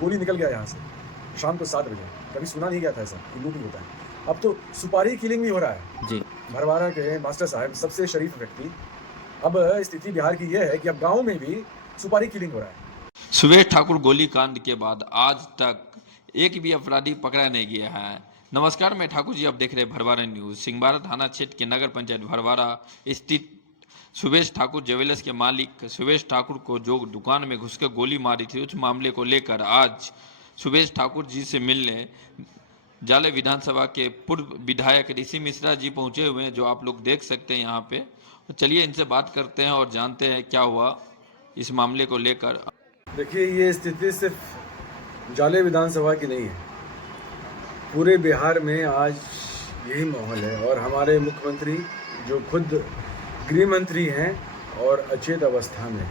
गोली निकल गया यहाँ से शाम को 7 बजे। कभी सुना नहीं गया था ऐसा कि लूटिंग होता है। अब तो सुपारी किलिंग भी हो रहा है जी। भरवारा के मास्टर साहब, सबसे शरीफ व्यक्ति। अब स्थिति बिहार की यह है कि अब गांव में भी सुपारी किलिंग हो रहा है। सुरेश ठाकुर गोलीकांड के बाद आज तक एक भी अपराधी पकड़ा नहीं गया है। नमस्कार, मैं ठाकुर जी, आप देख रहे हैं भरवारा न्यूज। सिंहबारा थाना क्षेत्र के नगर पंचायत भरवारा स्थित सुरेश ठाकुर ज्वेलर्स के मालिक सुरेश ठाकुर को जो दुकान में घुसकर गोली मारी थी, उस मामले को लेकर आज सुरेश ठाकुर जी से मिलने जाले विधानसभा के पूर्व विधायक ऋषि मिश्रा जी पहुंचे हुए हैं, जो आप लोग देख सकते हैं यहाँ पे। तो चलिए इनसे बात करते हैं और जानते हैं क्या हुआ इस मामले को लेकर। देखिए, ये स्थिति सिर्फ जाले विधानसभा की नहीं है, पूरे बिहार में आज यही माहौल है। और हमारे मुख्यमंत्री जो खुद गृह मंत्री हैं और अचेत अवस्था में,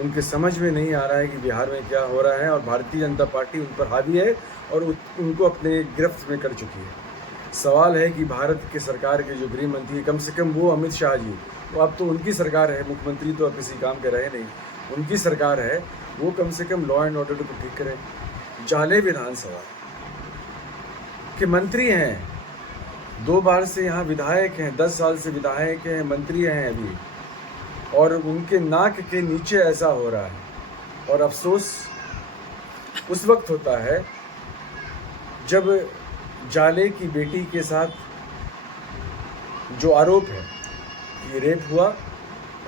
उनके समझ में नहीं आ रहा है कि बिहार में क्या हो रहा है। और भारतीय जनता पार्टी उन पर हावी है और उनको अपने गिरफ्त में कर चुकी है। सवाल है कि भारत के सरकार के जो गृह मंत्री, कम से कम वो अमित शाह जी, तो अब तो उनकी सरकार है, मुख्यमंत्री तो अब किसी काम के रहे नहीं, उनकी सरकार है, वो कम से कम लॉ एंड ऑर्डर को ठीक करें। जाले विधानसभा के मंत्री हैं, 2 बार से यहाँ विधायक हैं, 10 साल से विधायक हैं, मंत्री हैं अभी, और उनके नाक के नीचे ऐसा हो रहा है। और अफसोस उस वक्त होता है जब जाले की बेटी के साथ जो आरोप है, ये रेप हुआ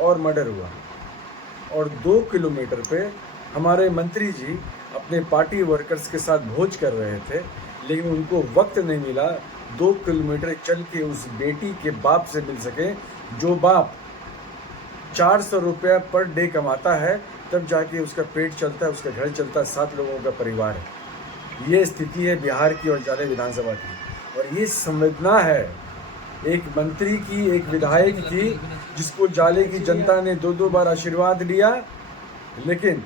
और मर्डर हुआ, और 2 किलोमीटर पे हमारे मंत्री जी अपने पार्टी वर्कर्स के साथ भोज कर रहे थे, लेकिन उनको वक्त नहीं मिला 2 किलोमीटर चल के उस बेटी के बाप से मिल सके, जो बाप 400 रुपया पर डे कमाता है, तब जाके उसका पेट चलता है, उसका घर चलता है, 7 लोगों का परिवार है। ये स्थिति है बिहार की और जाले विधानसभा की। और ये संवेदना है एक मंत्री की, एक विधायक की, जिसको जाले की जनता ने 2-2 बार आशीर्वाद दिया, लेकिन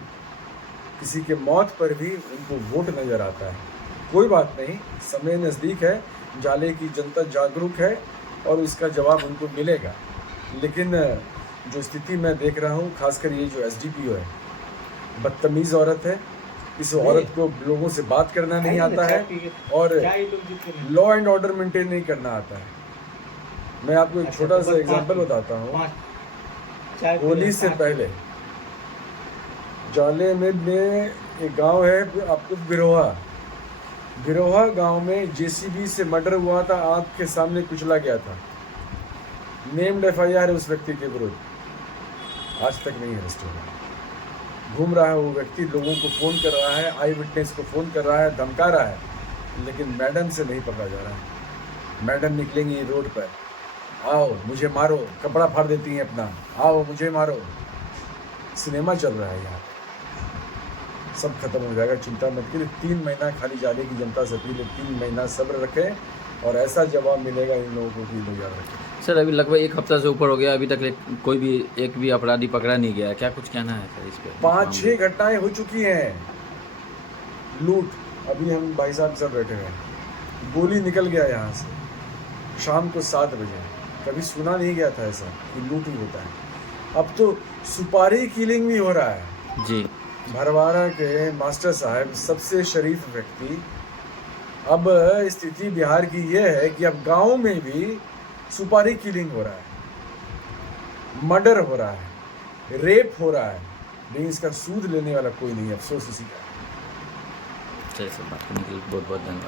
किसी के मौत पर भी उनको वोट नज़र आता है। कोई बात नहीं, समय नज़दीक है, जाले की जनता जागरूक है और उसका जवाब उनको मिलेगा। लेकिन जो स्थिति मैं देख रहा हूँ, खासकर ये जो एसडीपीओ है, बदतमीज़ औरत है। इस औरत को लोगों से बात करना नहीं आता है और लॉ एंड ऑर्डर मेंटेन नहीं करना आता है। मैं आपको एक छोटा सा एग्जांपल बताता हूँ। होली से पहले जाले में एक गांव है, आपको बिरोहा गांव में जेसीबी से मर्डर हुआ था, आंख के सामने कुचला गया था। नेम्ड एफआईआर है उस व्यक्ति के विरुद्ध, आज तक नहीं अरेस्ट हुआ। घूम रहा है वो व्यक्ति, लोगों को फ़ोन कर रहा है, आई विटनेस को फ़ोन कर रहा है, धमका रहा है, लेकिन मैडम से नहीं पकड़ा जा रहा है। मैडम निकलेंगी रोड पर, आओ मुझे मारो, कपड़ा फाड़ देती हैं अपना, आओ मुझे मारो। सिनेमा चल रहा है यहाँ, सब खत्म हो जाएगा, चिंता मत कीजिए। 3 महीना खाली जाले की जनता से अपील है, 3 महीना सब्र रखें और ऐसा जवाब मिलेगा इन लोगों को कि लोग याद रखें। सर, अभी लगभग 1 हफ्ता से ऊपर हो गया, अभी तक कोई भी एक भी अपराधी पकड़ा नहीं गया है। क्या कुछ कहना है सर इस पे? 5-6 घटनाएं हो चुकी हैं लूट। अभी हम भाई साहब सब बैठे हुए हैं, गोली निकल गया यहाँ से शाम को 7 बजे। कभी सुना नहीं गया था ऐसा कि लूटिंग होता है। अब तो सुपारी किलिंग भी हो रहा है जी। भरवारा के मास्टर साहब, सबसे शरीफ व्यक्ति। अब स्थिति बिहार की यह है कि अब गांव में भी सुपारी किलिंग हो रहा है, मर्डर हो रहा है, रेप हो रहा है, लेकिन इसका सूद लेने वाला कोई नहीं है। अफसोस इसी का। सर, बात करने के लिए बहुत बहुत धन्यवाद।